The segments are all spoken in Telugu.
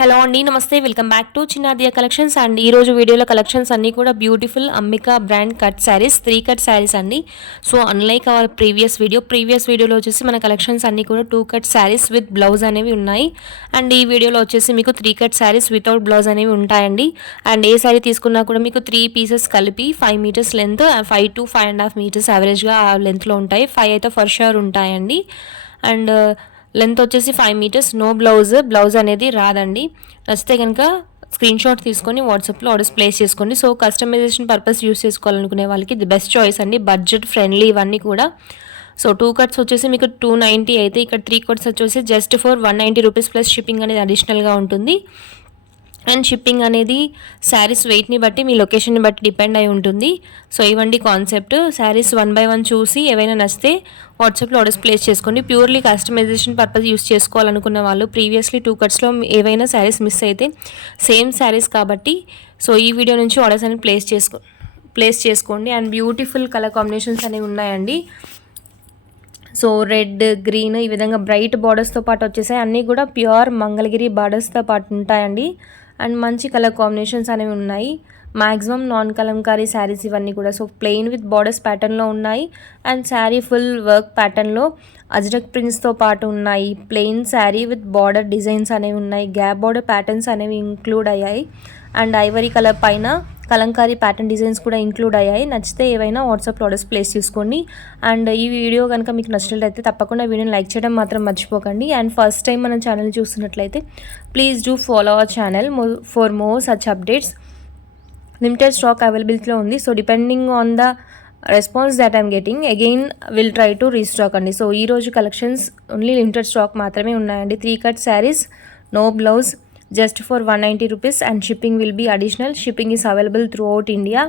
హలో అండి, నమస్తే. Welcome back to Chinnadiya collections and ఈరోజు వీడియోలో కలెక్షన్స్ అన్నీ కూడా beautiful Ambika brand cut saris, 3 cut saris అండి. సో అన్లైక్ అవర్ ప్రీవియస్ వీడియోలో వచ్చేసి మన కలెక్షన్స్ అన్నీ కూడా 2 కట్ శారీస్ విత్ బ్లౌజ్ అనేవి ఉన్నాయి. అండ్ ఈ వీడియోలో వచ్చేసి మీకు 3 కట్ శారీస్ వితౌట్ బ్లౌజ్ అనేవి ఉంటాయండి. అండ్ ఏ శారీ తీసుకున్నా కూడా మీకు 3 పీసెస్ కలిపి 5 మీటర్స్ లెంత్, 5 to 5.5 మీటర్స్ యావరేజ్గా లెంత్లో ఉంటాయి. 5 అయితే ఫర్ షూర్ ఉంటాయండి. అండ్ లెంత్ వచ్చేసి 5 మీటర్స్, నో బ్లౌజ్ అనేది రాదండి. నచ్చితే కనుక స్క్రీన్ షాట్ తీసుకొని వాట్సాప్లో ఆర్డర్స్ ప్లేస్ చేసుకోండి. సో కస్టమైజేషన్ పర్పస్ యూస్ చేసుకోవాలనుకునే వాళ్ళకి ది బెస్ట్ చాయిస్ అండి. బడ్జెట్ ఫ్రెండ్లీ ఇవన్నీ కూడా. సో 2 కట్స్ వచ్చేసి మీకు 290 అయితే ఇక్కడ 3 కట్స్ వచ్చేసి just for 190 rupees plus shipping అనేది అడిషనల్గా ఉంటుంది. అండ్ షిప్పింగ్ అనేది శారీస్ వెయిట్ని బట్టి, మీ లొకేషన్ని బట్టి డిపెండ్ అయి ఉంటుంది. సో ఇవ్వండి కాన్సెప్ట్. శారీస్ 1 by 1 చూసి ఏవైనా నచ్చితే వాట్సాప్లో ఆర్డర్స్ ప్లేస్ చేసుకోండి. ప్యూర్లీ కస్టమైజేషన్ పర్పస్ యూస్ చేసుకోవాలనుకున్న వాళ్ళు ప్రీవియస్లీ 2 కట్స్లో ఏవైనా శారీస్ మిస్ అయితే సేమ్ శారీస్ కాబట్టి సో ఈ వీడియో నుంచి ఆర్డర్స్ అనేది ప్లేస్ చేసుకోండి. అండ్ బ్యూటిఫుల్ కలర్ కాంబినేషన్స్ అనేవి ఉన్నాయండి. సో రెడ్, గ్రీన్ ఈ విధంగా బ్రైట్ బార్డర్స్తో పాటు వచ్చేసాయి. అన్నీ కూడా ప్యూర్ మంగళగిరి బార్డర్స్తో పాటు ఉంటాయండి. అండ్ మంచి కలర్ కాంబినేషన్స్ అనేవి ఉన్నాయి. మ్యాక్సిమం నాన్ కలంకారీ శారీస్ ఇవన్నీ కూడా. సో ప్లెయిన్ విత్ బార్డర్స్ ప్యాటర్న్లో ఉన్నాయి. అండ్ శారీ ఫుల్ వర్క్ ప్యాటర్న్లో అజ్రక్ ప్రింట్స్తో పాటు ఉన్నాయి. Plain sari with border designs అనేవి ఉన్నాయి. గ్యాప్ బార్డర్ ప్యాటర్న్స్ అనేవి ఇంక్లూడ్ అయ్యాయి. అండ్ ఐవరీ కలర్ పైన కలంకారీ ప్యాటర్న్ డిజైన్స్ కూడా ఇంక్లూడ్ అయ్యాయి. నచ్చితే ఏవైనా వాట్సాప్లో ఆర్డర్స్ ప్లేస్ చేసుకోండి. అండ్ ఈ వీడియో కనుక మీకు నచ్చినట్లయితే తప్పకుండా వీడియోని లైక్ చేయడం మాత్రం మర్చిపోకండి. అండ్ ఫస్ట్ టైం మన ఛానల్ చూస్తున్నట్లయితే please do follow our channel for more such updates. Limited stock అవైలబిలిటీలో ఉంది. So depending on the response that I'm getting again will try to restock అండి. సో ఈరోజు కలెక్షన్స్ ఓన్లీ లిమిటెడ్ స్టాక్ మాత్రమే ఉన్నాయండి. 3 cut saris, no blouse, just for 190 rupees and shipping will be additional. Shipping is available throughout India.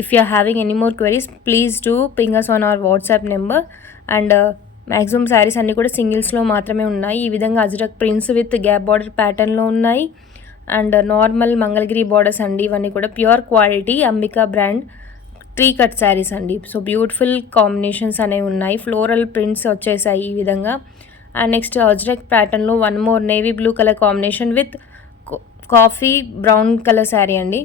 If you are having any more queries, please do ping us on our WhatsApp number. And maximum sarees అన్నీ కూడా సింగిల్స్లో మాత్రమే ఉన్నాయి. ఈ విధంగా Ajrak prints with gap border ప్యాటర్న్లో ఉన్నాయి. అండ్ నార్మల్ మంగళగిరి బార్డర్స్ అండి. ఇవన్నీ కూడా pure quality Ambika brand 3 cut saris అండి. సో బ్యూటిఫుల్ కాంబినేషన్స్ అనేవి ఉన్నాయి. ఫ్లోరల్ ప్రింట్స్ వచ్చేసాయి ఈ విధంగా. అండ్ నెక్స్ట్ అజ్రక్ ప్యాటర్న్లో one more navy blue colour combination with coffee brown colour sari అండి.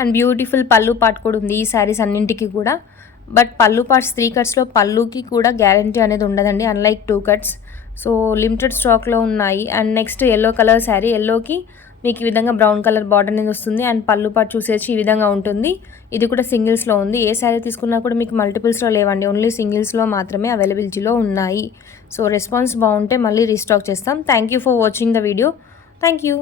అండ్ బ్యూటిఫుల్ పళ్ళు పార్ట్ కూడా ఉంది ఈ శారీస్ అన్నింటికి కూడా. బట్ పళ్ళు పార్ట్స్ 3 కట్స్లో పళ్ళుకి కూడా గ్యారంటీ అనేది ఉండదండి, అన్లైక్ 2 కట్స్. సో లిమిటెడ్ స్టాక్లో ఉన్నాయి. And next yellow colour sari. ఎల్లోకి మీకు ఈ విధంగా బ్రౌన్ కలర్ బార్డర్ అనేది వస్తుంది. అండ్ పళ్ళు పార్ట్ చూసేసి ఈ విధంగా ఉంటుంది. ఇది కూడా సింగిల్స్లో ఉంది. ఏ శారీ తీసుకున్నా కూడా మీకు మల్టిపుల్స్లో లేవండి, ఓన్లీ సింగిల్స్లో మాత్రమే అవైలబిలిటీలో ఉన్నాయి. సో రెస్పాన్స్ బాగుంటే మళ్ళీ రీస్టాక్ చేస్తాం. Thank you for watching the video. Thank you.